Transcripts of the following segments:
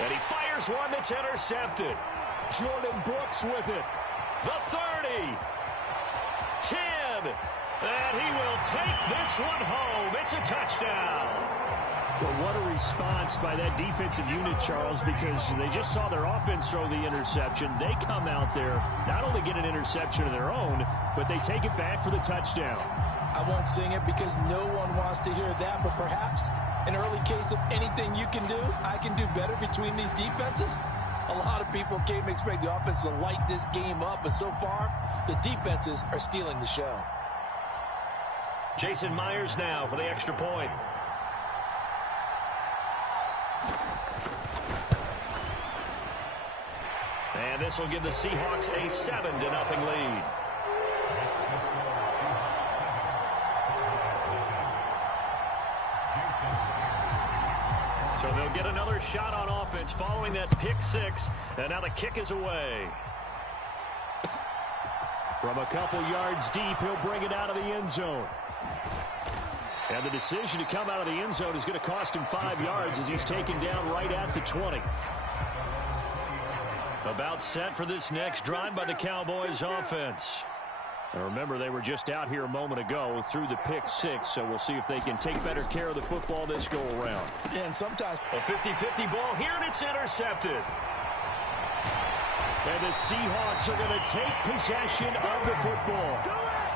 And he fires one that's intercepted. Jordan Brooks with it. The 30. 10. And he will take this one home. It's a touchdown. Well, what a response by that defensive unit, Charles, because they just saw their offense throw the interception. They come out there, not only get an interception of their own, but they take it back for the touchdown. I won't sing it because no one wants to hear that, but perhaps an early case of anything you can do, I can do better between these defenses. A lot of people came to expect the offense to light this game up, but so far, the defenses are stealing the show. Jason Myers now for the extra point. And this will give the Seahawks a 7-0 lead. So they'll get another shot on offense following that pick six. And now the kick is away. From a couple yards deep, he'll bring it out of the end zone. And the decision to come out of the end zone is going to cost him 5 yards as he's taken down right at the 20. About set for this next drive by the Cowboys offense. Now remember, they were just out here a moment ago through the pick six, so we'll see if they can take better care of the football this go around. And sometimes a 50-50 ball here, and it's intercepted. And the Seahawks are going to take possession of the football.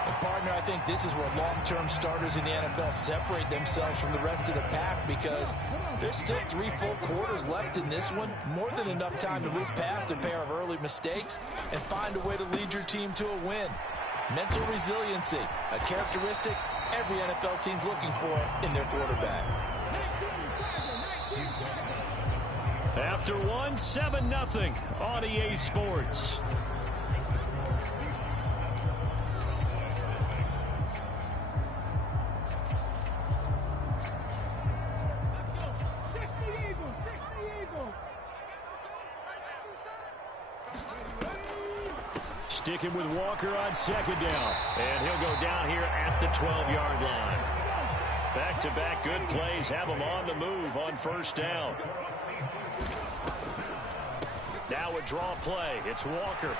And partner, I think this is where long-term starters in the NFL separate themselves from the rest of the pack, because there's still 3 full quarters left in this one. More than enough time to move past a pair of early mistakes and find a way to lead your team to a win. Mental resiliency, a characteristic every NFL team's looking for in their quarterback. After one, 7-0 on EA Sports. Sticking with Walker on second down. And he'll go down here at the 12-yard line. Back-to-back good plays have him on the move on first down. Now a draw play. It's Walker.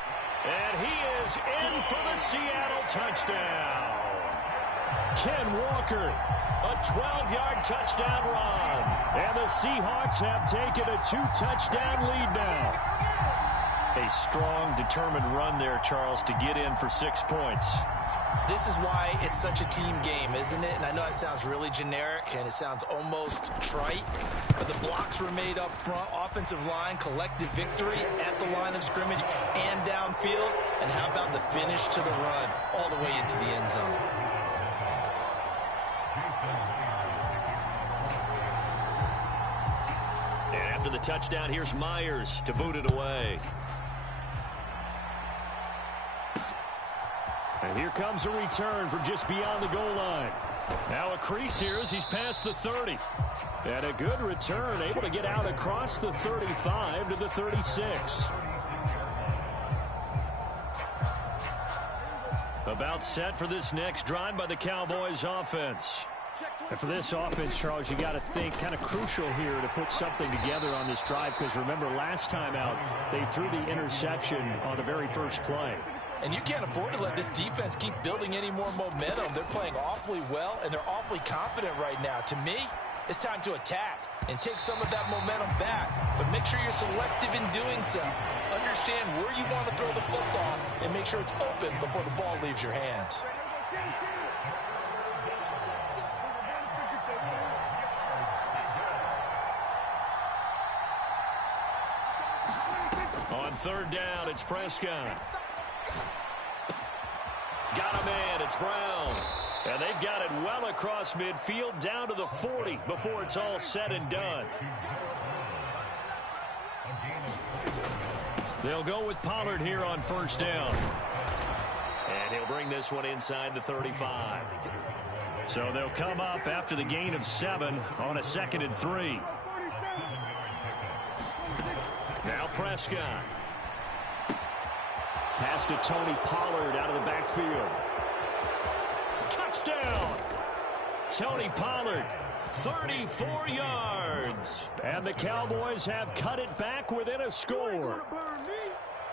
And he is in for the Seattle touchdown. Ken Walker, a 12-yard touchdown run. And the Seahawks have taken a 2-touchdown lead now. A strong, determined run there, Charles, to get in for 6 points. This is why it's such a team game, isn't it? And I know it sounds really generic and it sounds almost trite, but the blocks were made up front, offensive line, collective victory at the line of scrimmage and downfield. And how about the finish to the run all the way into the end zone? And after the touchdown, here's Myers to boot it away. And here comes a return from just beyond the goal line. Now a crease here as he's past the 30. And a good return, able to get out across the 35 to the 36. About set for this next drive by the Cowboys offense. And for this offense, Charles, you got to think kind of crucial here to put something together on this drive, because remember last time out they threw the interception on the very first play. And you can't afford to let this defense keep building any more momentum. They're playing awfully well, and they're awfully confident right now. To me, it's time to attack and take some of that momentum back. But make sure you're selective in doing so. Understand where you want to throw the football and make sure it's open before the ball leaves your hands. On third down, it's Prescott. Got him in. It's Brown. And they've got it well across midfield down to the 40 before it's all said and done. They'll go with Pollard here on first down. And he'll bring this one inside the 35. So they'll come up after the gain of 7 on a 2nd and 3. Now Prescott. Pass to Tony Pollard out of the backfield. Touchdown! Tony Pollard 34 yards. And the Cowboys have cut it back within a score.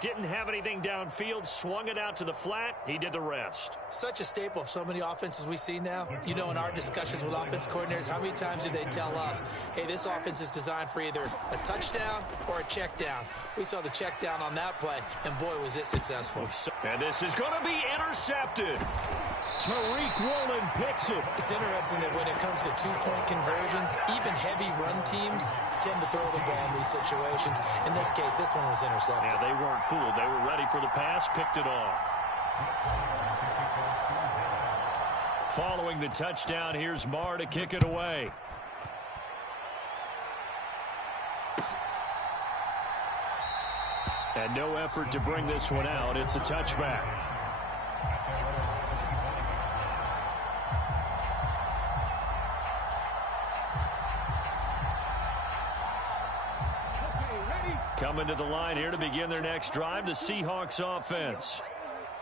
Didn't have anything downfield, swung it out to the flat. He did the rest. Such a staple of so many offenses we see now. You know, in our discussions with offense coordinators, how many times do they tell us, hey, this offense is designed for either a touchdown or a check down. We saw the check down on that play, and boy, was it successful. And this is going to be intercepted. Tariq Woolen picks it. It's interesting that when it comes to two-point conversions, even heavy run teams tend to throw the ball in these situations. In this case, this one was intercepted. Yeah, they weren't fooled. They were ready for the pass, picked it off. Following the touchdown, here's Marr to kick it away. And no effort to bring this one out. It's a touchback. Coming to the line here to begin their next drive, the Seahawks offense.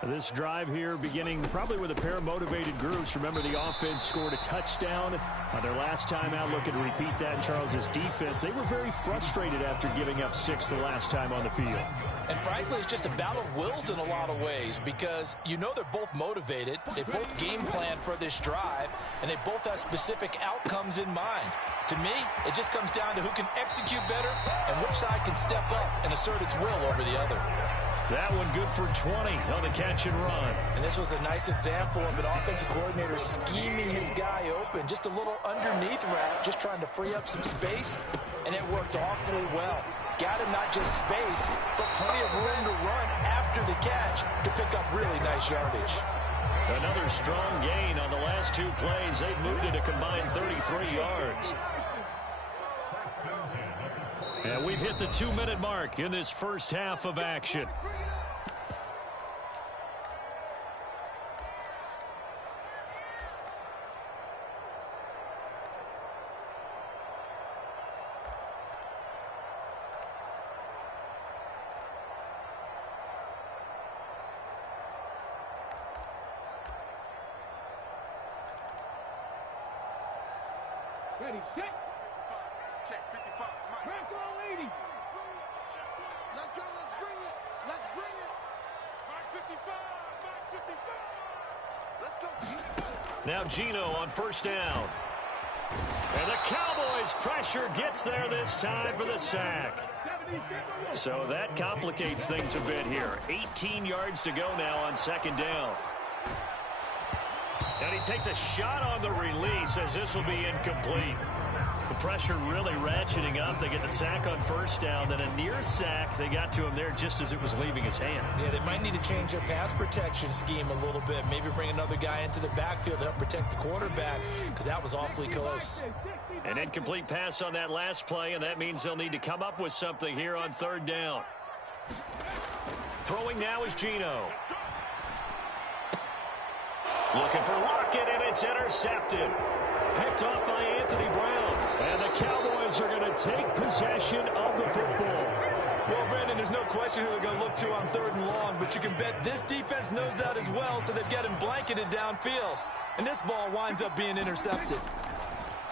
This drive here beginning probably with a pair of motivated groups. Remember, the offense scored a touchdown on their last time out, looking to repeat that in Charles's defense. They were very frustrated after giving up 6 the last time on the field. And frankly, it's just a battle of wills in a lot of ways because you know they're both motivated. They both game plan for this drive, and they both have specific outcomes in mind. To me, it just comes down to who can execute better and which side can step up and assert its will over the other. That one good for 20 on the catch and run. And this was a nice example of an offensive coordinator scheming his guy open. Just a little underneath route, just trying to free up some space, and it worked awfully well. Got him not just space, but plenty of room to run after the catch to pick up really nice yardage. Another strong gain on the last 2 plays. They've moved it a combined 33 yards. And we've hit the 2-minute mark in this first half of action. Ready, set. Check 55. Mike. Crack all 80. Let's go. Let's bring it. Let's bring it. Mike 55. Mike 55. Let's go. Now Geno on first down. And the Cowboys' pressure gets there this time for the sack. So that complicates things a bit here. 18 yards to go now on second down. And he takes a shot on the release as this will be incomplete. The pressure really ratcheting up. They get the sack on first down. Then a near sack. They got to him there just as it was leaving his hand. Yeah, they might need to change their pass protection scheme a little bit. Maybe bring another guy into the backfield to help protect the quarterback because that was awfully close. An incomplete pass on that last play, and that means they'll need to come up with something here on third down. Throwing now is Geno. Looking for Lockett, and it's intercepted. Picked off by Anthony Brown. And the Cowboys are going to take possession of the football. Well, Brandon, there's no question who they're going to look to on third and long, but you can bet this defense knows that as well, so they've got him blanketed downfield. And this ball winds up being intercepted.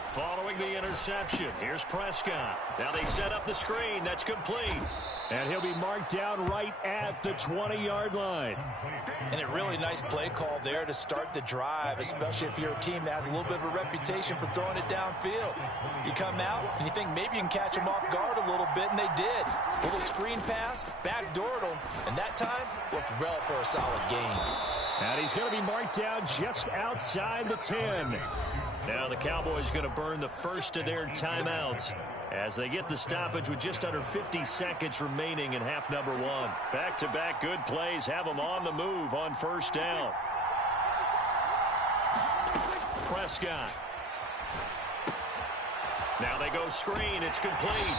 Following the interception, here's Prescott. Now they set up the screen. That's complete. And he'll be marked down right at the 20-yard line. And a really nice play call there to start the drive, especially if you're a team that has a little bit of a reputation for throwing it downfield. You come out and you think maybe you can catch them off guard a little bit, and they did. Little screen pass, backdoored them, and that time looked well for a solid gain. And he's going to be marked down just outside the 10. Now the Cowboys going to burn the first of their timeouts as they get the stoppage with just under 50 seconds remaining in half number 1. Back-to-back good plays have them on the move on first down. Prescott. Now they go screen. It's complete.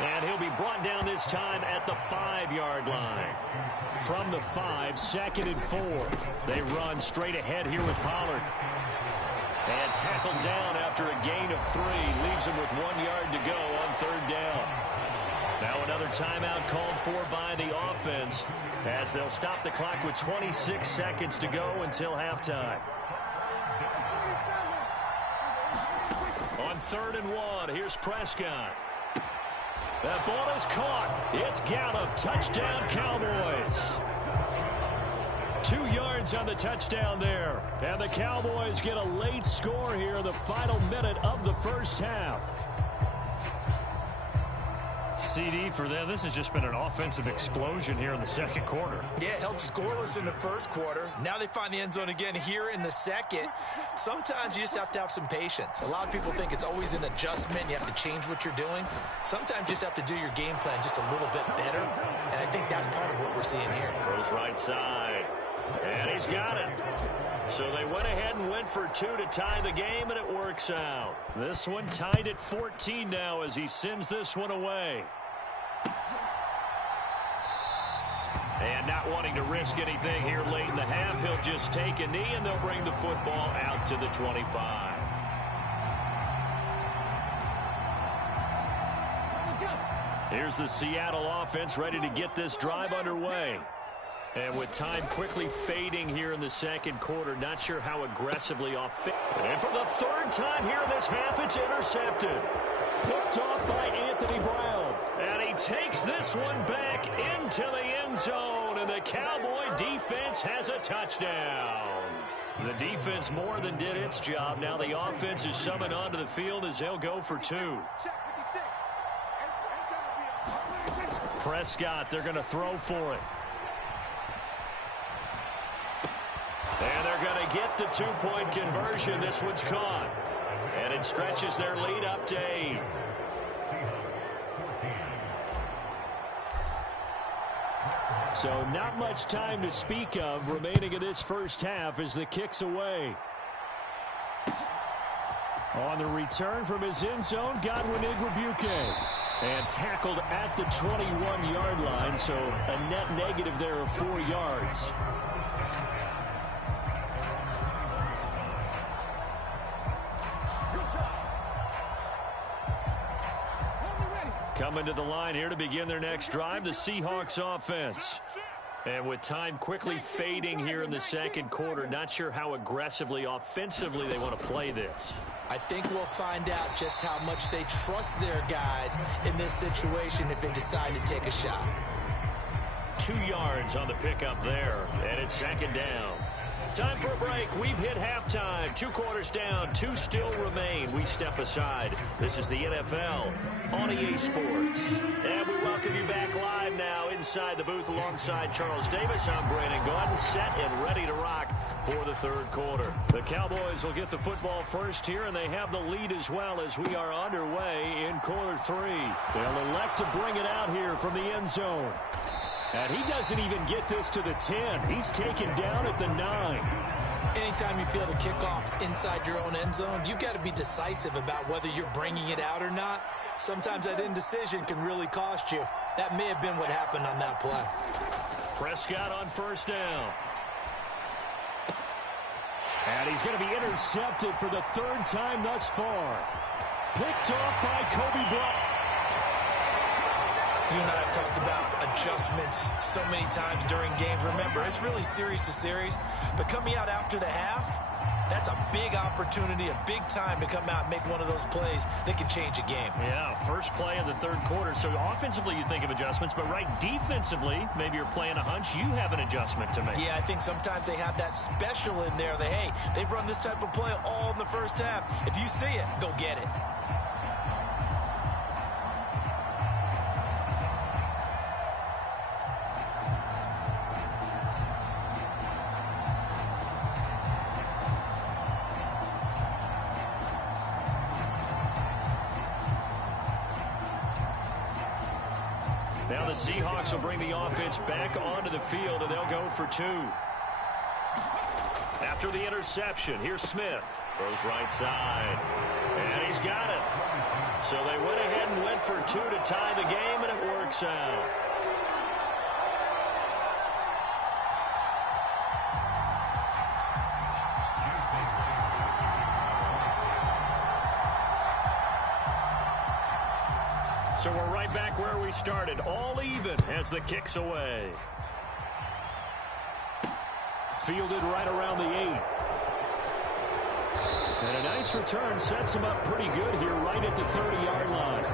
And he'll be brought down this time at the 5-yard line. From the 5, 2nd and 4. They run straight ahead here with Pollard. And tackled down after a gain of 3. Leaves him with 1 yard to go on third down. Now another timeout called for by the offense as they'll stop the clock with 26 seconds to go until halftime. 3rd and 1. Here's Prescott. That ball is caught. It's Gallup. Touchdown, Cowboys. 2 yards on the touchdown there. And the Cowboys get a late score here in the final minute of the first half. CD for them, this has just been an offensive explosion here in the second quarter. Yeah, held scoreless in the first quarter. Now they find the end zone again here in the second. Sometimes you just have to have some patience. A lot of people think it's always an adjustment. You have to change what you're doing. Sometimes you just have to do your game plan just a little bit better. And I think that's part of what we're seeing here. Goes right side. And he's got it. So they went ahead and went for 2 to tie the game, and it works out. This one tied at 14 now as he sends this one away. And not wanting to risk anything here late in the half, he'll just take a knee, and they'll bring the football out to the 25. Here's the Seattle offense ready to get this drive underway. And with time quickly fading here in the second quarter, not sure how aggressively off. And for the 3rd time here in this half, it's intercepted. Picked off by Anthony Brown. And he takes this one back into the end zone. And the Cowboy defense has a touchdown. The defense more than did its job. Now the offense is summoned onto the field as they'll go for 2. Prescott, they're going to throw for it. And they're going to get the 2-point conversion. This one's caught. And it stretches their lead up to 8. So not much time to speak of remaining in this first half as the kick's away. On the return from his end zone, Godwin Igwebuike. And tackled at the 21-yard line, so a net negative there of 4 yards. Coming to the line here to begin their next drive, the Seahawks offense. And with time quickly fading here in the second quarter, not sure how aggressively, offensively they want to play this. I think we'll find out just how much they trust their guys in this situation if they decide to take a shot. 2 yards on the pickup there, and it's 2nd down. Time for a break. We've hit halftime. 2 quarters down. 2 still remain. We step aside. This is the NFL on EA Sports. And we welcome you back live now inside the booth alongside Charles Davis. I'm Brandon Gordon, set and ready to rock for the 3rd quarter. The Cowboys will get the football first here, and they have the lead as well as we are underway in quarter 3. They'll elect to bring it out here from the end zone. And he doesn't even get this to the 10. He's taken down at the 9. Anytime you feel the kickoff inside your own end zone, you've got to be decisive about whether you're bringing it out or not. Sometimes that indecision can really cost you. That may have been what happened on that play. Prescott on 1st down. And he's going to be intercepted for the 3rd time thus far. Picked off by Kobe Bryant. You and I have talked about adjustments so many times during games. Remember, it's really series to series. But coming out after the half, that's a big opportunity, a big time to come out and make one of those plays that can change a game. Yeah, first play of the 3rd quarter. So offensively, you think of adjustments. But right defensively, maybe you're playing a hunch. You have an adjustment to make. Yeah, I think sometimes they have that special in there that, hey, they've run this type of play all in the first half. If you see it, go get it. Now the Seahawks will bring the offense back onto the field, and they'll go for 2. After the interception, here's Smith. Throws right side. And he's got it. So they went ahead and went for 2 to tie the game, and it works out. So we're right back where we started, all even as the kick's away. Fielded right around the 8. And a nice return sets him up pretty good here right at the 30-yard line.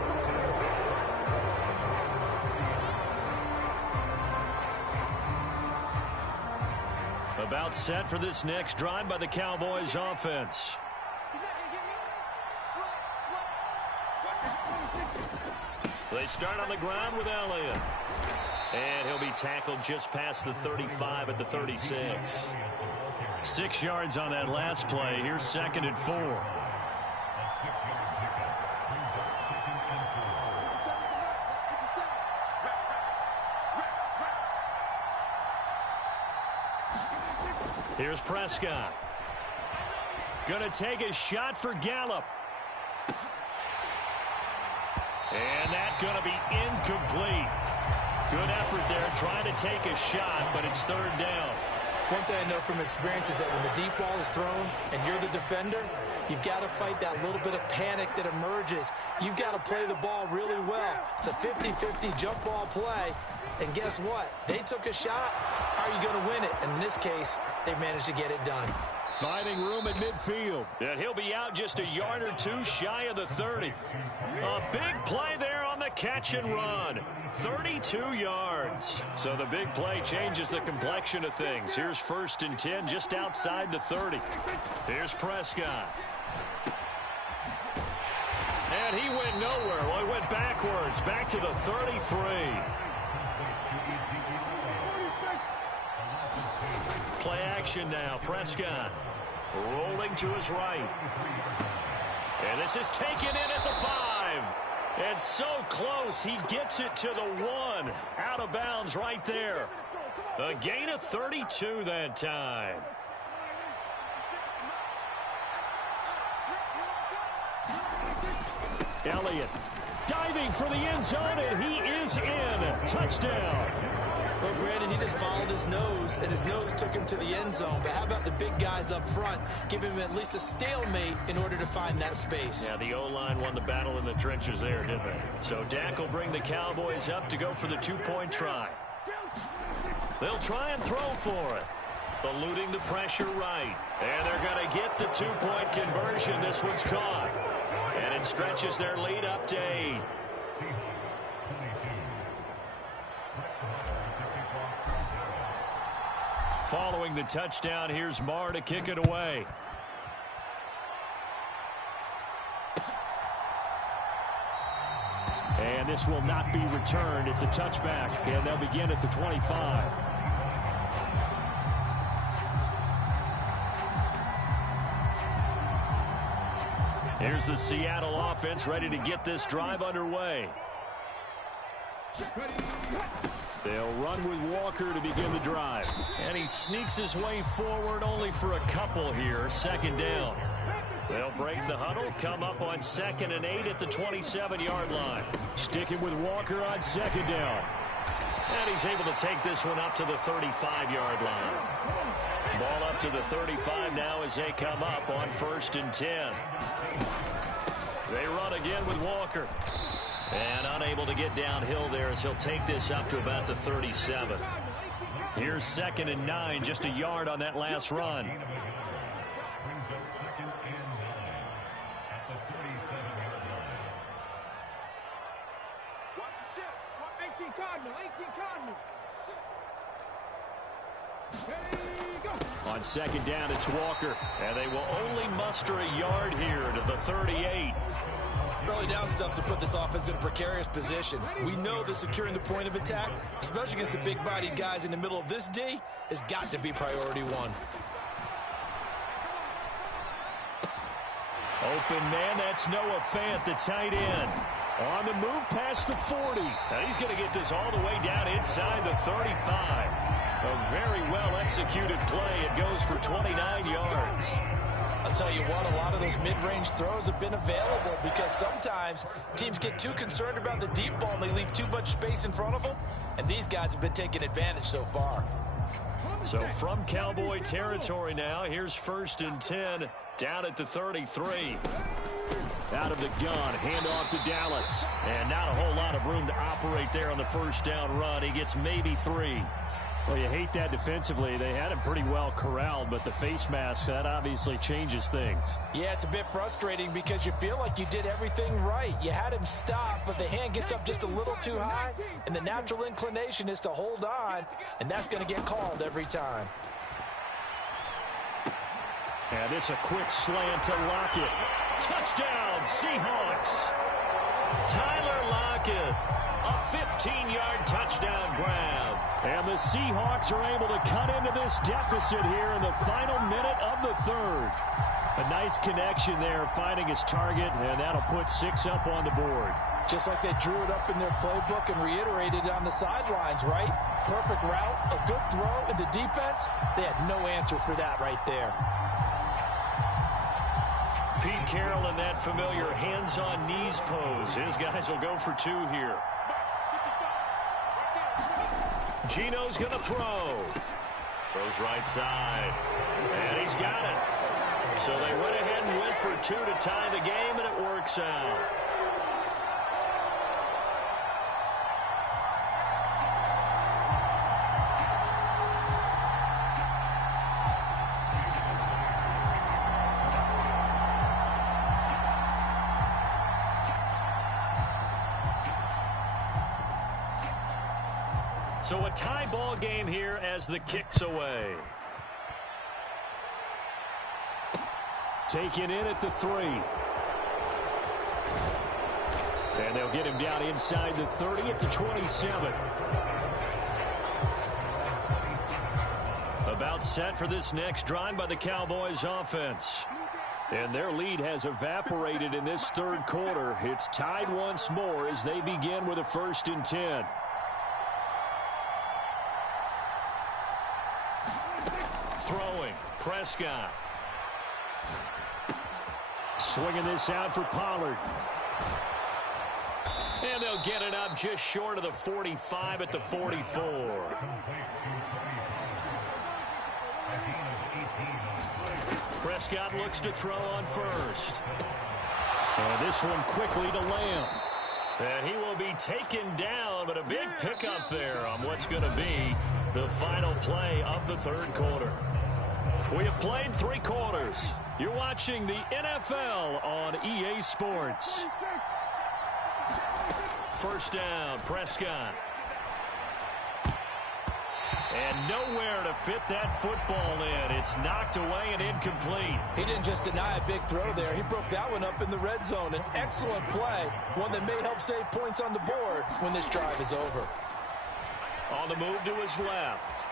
About set for this next drive by the Cowboys offense. They start on the ground with Elliott. And he'll be tackled just past the 35 at the 36. 6 yards on that last play. Here's 2nd and 4. Here's Prescott. Gonna take a shot for Gallup. And that's gonna be incomplete. Good effort there trying to take a shot, but it's 3rd down. One thing I know from experience is that when the deep ball is thrown and you're the defender, you've got to fight that little bit of panic that emerges. You've got to play the ball really well. It's a 50-50 jump ball play. And guess what? They took a shot. How are you going to win it? And in this case, they managed to get it done. Finding room at midfield. And he'll be out just a yard or two shy of the 30. A big play there on the catch and run. 32 yards. So the big play changes the complexion of things. Here's 1st and 10 just outside the 30. Here's Prescott. And he went nowhere. Well, he went backwards. Back to the 33. Play action now. Prescott rolling to his right. And this is taken in at the 5. And so close, he gets it to the 1. Out of bounds right there. A gain of 32 that time. Elliott diving for the end zone, and he is in. Touchdown. Well, Brandon, he just followed his nose, and his nose took him to the end zone. But how about the big guys up front? Give him at least a stalemate in order to find that space. Yeah, the O-line won the battle in the trenches there, didn't they? So Dak will bring the Cowboys up to go for the 2-point try. They'll try and throw for it. Eluding the pressure right. And they're going to get the 2-point conversion. This one's caught. And it stretches their lead up to 8. Following the touchdown, here's Marr to kick it away. And this will not be returned. It's a touchback, and they'll begin at the 25. Here's the Seattle offense ready to get this drive underway. They'll run with Walker to begin the drive. And he sneaks his way forward only for a couple here. 2nd down. They'll break the huddle, come up on 2nd and 8 at the 27-yard line. Sticking with Walker on 2nd down. And he's able to take this one up to the 35-yard line. Ball up to the 35 now as they come up on 1st and 10. They run again with Walker. And unable to get downhill there as he'll take this up to about the 37. Here's 2nd and 9, just a yard on that last run. On 2nd down, it's Walker. And they will only muster a yard here to the 38. Early down stuff to put this offense in a precarious position. We know that securing the point of attack, especially against the big-bodied guys in the middle of this D, has got to be priority 1. Open man, that's Noah Fant, the tight end. On the move past the 40. Now he's going to get this all the way down inside the 35. A very well-executed play. It goes for 29 yards. I'll tell you what, a lot of those mid-range throws have been available because sometimes teams get too concerned about the deep ball and they leave too much space in front of them, and these guys have been taking advantage so far. So from Cowboy territory now, here's 1st and 10 down at the 33. Out of the gun, handoff to Dallas. And not a whole lot of room to operate there on the 1st down run. He gets maybe 3. Well, you hate that defensively. They had him pretty well corralled, but the face mask, that obviously changes things. Yeah, it's a bit frustrating because you feel like you did everything right. You had him stop, but the hand gets up just a little too high, and the natural inclination is to hold on, and that's going to get called every time. And this a quick slant to Lockett. Touchdown, Seahawks. Tyler Lockett, a 15-yard touchdown grab. And the Seahawks are able to cut into this deficit here in the final minute of the third. A nice connection there, finding his target, and that'll put 6 up on the board. Just like they drew it up in their playbook and reiterated it on the sidelines, right? Perfect route, a good throw, and the defense, they had no answer for that right there. Pete Carroll in that familiar hands-on-knees pose. His guys will go for 2 here. Geno's going to throw. Throws right side. And he's got it. So they went ahead and went for 2 to tie the game, and it works out. So a tie ball game here as the kick's away. Taken in at the 3. And they'll get him down inside the 30 at the 27. About set for this next drive by the Cowboys offense. And their lead has evaporated in this third quarter. It's tied once more as they begin with a 1st and 10. Throwing, Prescott. Swinging this out for Pollard. And they'll get it up just short of the 45 at the 44. Prescott looks to throw on first. And this one quickly to Lamb. And he will be taken down, but a big pickup there on what's going to be the final play of the third quarter. We have played 3 quarters. You're watching the NFL on EA Sports. First down, Prescott. And nowhere to fit that football in. It's knocked away and incomplete. He didn't just deny a big throw there. He broke that one up in the red zone. An excellent play, one that may help save points on the board when this drive is over. On the move to his left.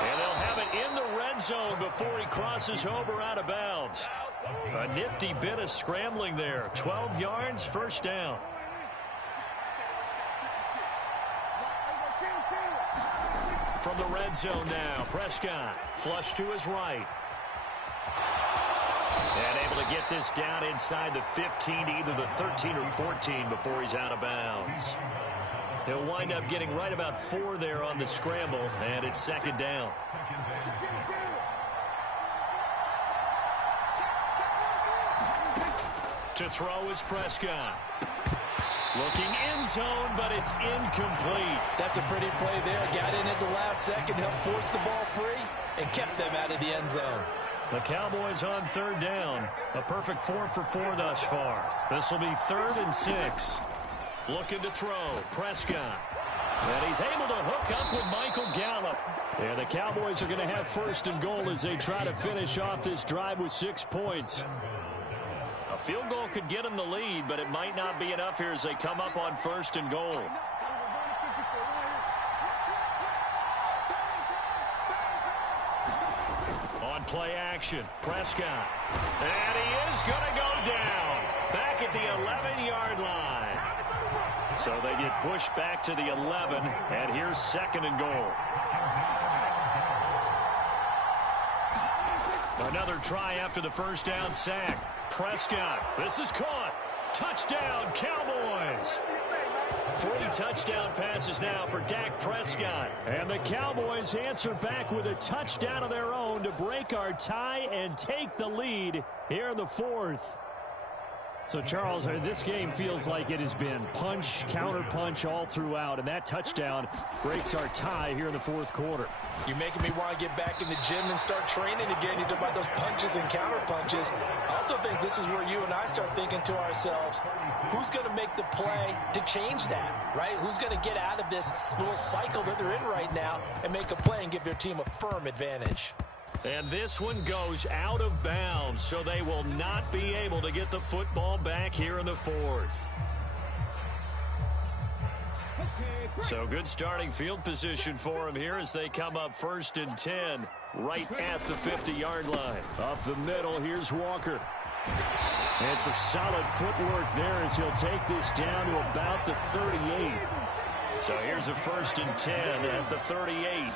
And they'll have it in the red zone before he crosses over out of bounds. A nifty bit of scrambling there. 12 yards, first down. From the red zone now, Prescott flush to his right. And able to get this down inside the 15 to either the 13 or 14 before he's out of bounds. He'll wind up getting right about 4 there on the scramble, and it's second down. To throw is Prescott. Looking end zone, but it's incomplete. That's a pretty play there. Got in at the last second, helped force the ball free, and kept them out of the end zone. The Cowboys on third down. A perfect 4 for 4 thus far. This will be 3rd and 6. Looking to throw, Prescott. And he's able to hook up with Michael Gallup. And the Cowboys are going to have 1st and goal as they try to finish off this drive with 6 points. A field goal could get them the lead, but it might not be enough here as they come up on 1st and goal. On play action, Prescott. And he is going to go down back at the 11-yard line. So they get pushed back to the 11, and here's 2nd and goal. Another try after the first down sack. Prescott, this is caught. Touchdown, Cowboys. 3 touchdown passes now for Dak Prescott. And the Cowboys answer back with a touchdown of their own to break our tie and take the lead here in the 4th. So, Charles, this game feels like it has been punch, counter-punch all throughout, and that touchdown breaks our tie here in the fourth quarter. You're making me want to get back in the gym and start training again. You talk about those punches and counter-punches. I also think this is where you and I start thinking to ourselves, who's going to make the play to change that, right? Who's going to get out of this little cycle that they're in right now and make a play and give their team a firm advantage? And this one goes out of bounds, so they will not be able to get the football back here in the fourth. So good starting field position for them here as they come up 1st and 10 right at the 50-yard line. Up the middle, here's Walker. And some solid footwork there as he'll take this down to about the 38. So here's a 1st and 10 at the 38.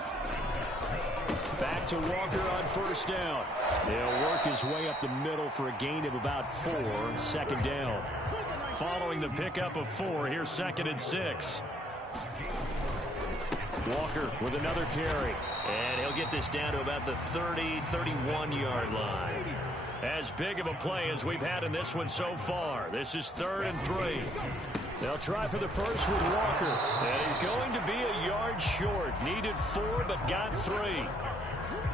Back to Walker on 1st down. He'll work his way up the middle for a gain of about 4, 2nd down. Following the pickup of 4, here's 2nd and 6. Walker with another carry. And he'll get this down to about the 30, 31-yard line. As big of a play as we've had in this one so far. This is 3rd and 3. They'll try for the first with Walker. And he's going to be a yard short. Needed 4, but got 3.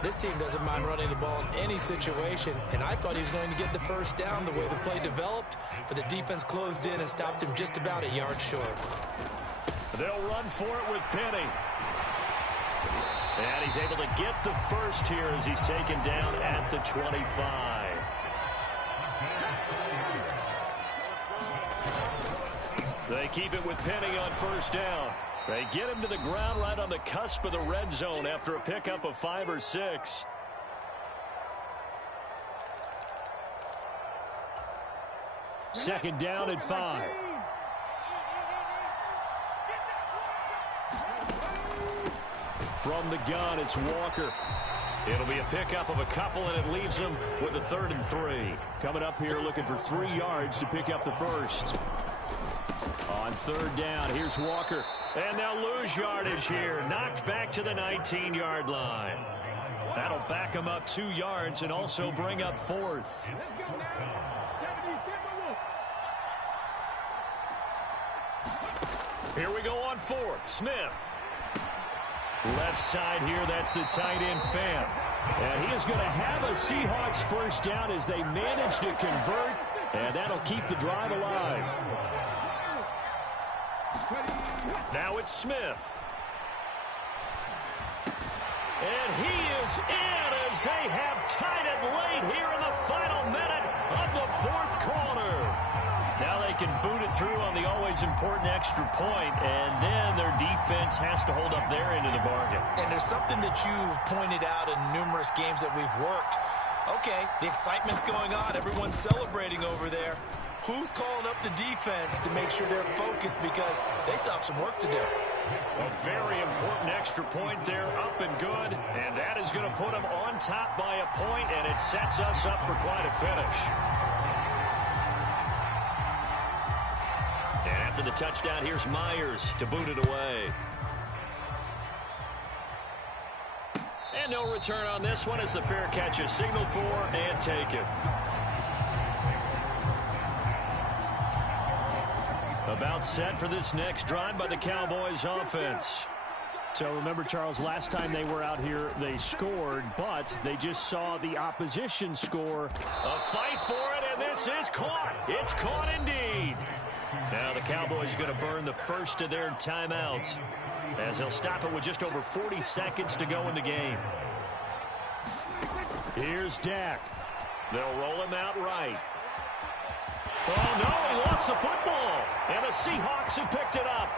This team doesn't mind running the ball in any situation, and I thought he was going to get the first down the way the play developed, but the defense closed in and stopped him just about a yard short. They'll run for it with Penny. And he's able to get the first here as he's taken down at the 25. They keep it with Penny on 1st down. They get him to the ground right on the cusp of the red zone after a pickup of 5 or 6. Second down at 5. From the gun, it's Walker. It'll be a pickup of a couple, and it leaves him with a 3rd and 3. Coming up here looking for 3 yards to pick up the first. On 3rd down, here's Walker. And they'll lose yardage here. Knocked back to the 19-yard line. That'll back them up 2 yards and also bring up 4th. Here we go on 4th. Smith. Left side here, that's the tight end Pham. And he is going to have a Seahawks first down as they manage to convert. And that'll keep the drive alive. Now it's Smith. And he is in as they have tied it late here in the final minute of the fourth quarter. Now they can boot it through on the always important extra point, and then their defense has to hold up their end of the bargain. And there's something that you've pointed out in numerous games that we've worked. Okay, the excitement's going on. Everyone's celebrating over there. Who's calling up the defense to make sure they're focused because they still have some work to do? A very important extra point there, up and good, and that is going to put them on top by a point, and it sets us up for quite a finish. And after the touchdown, here's Myers to boot it away. And no return on this one as the fair catch is signaled for and taken. About set for this next drive by the Cowboys offense. So remember, Charles, last time they were out here, they scored, but they just saw the opposition score. A fight for it, and this is caught. It's caught indeed. Now the Cowboys going to burn the first of their timeouts as they'll stop it with just over 40 seconds to go in the game. Here's Dak. They'll roll him out right. Oh, no, he lost the football. And the Seahawks have picked it up.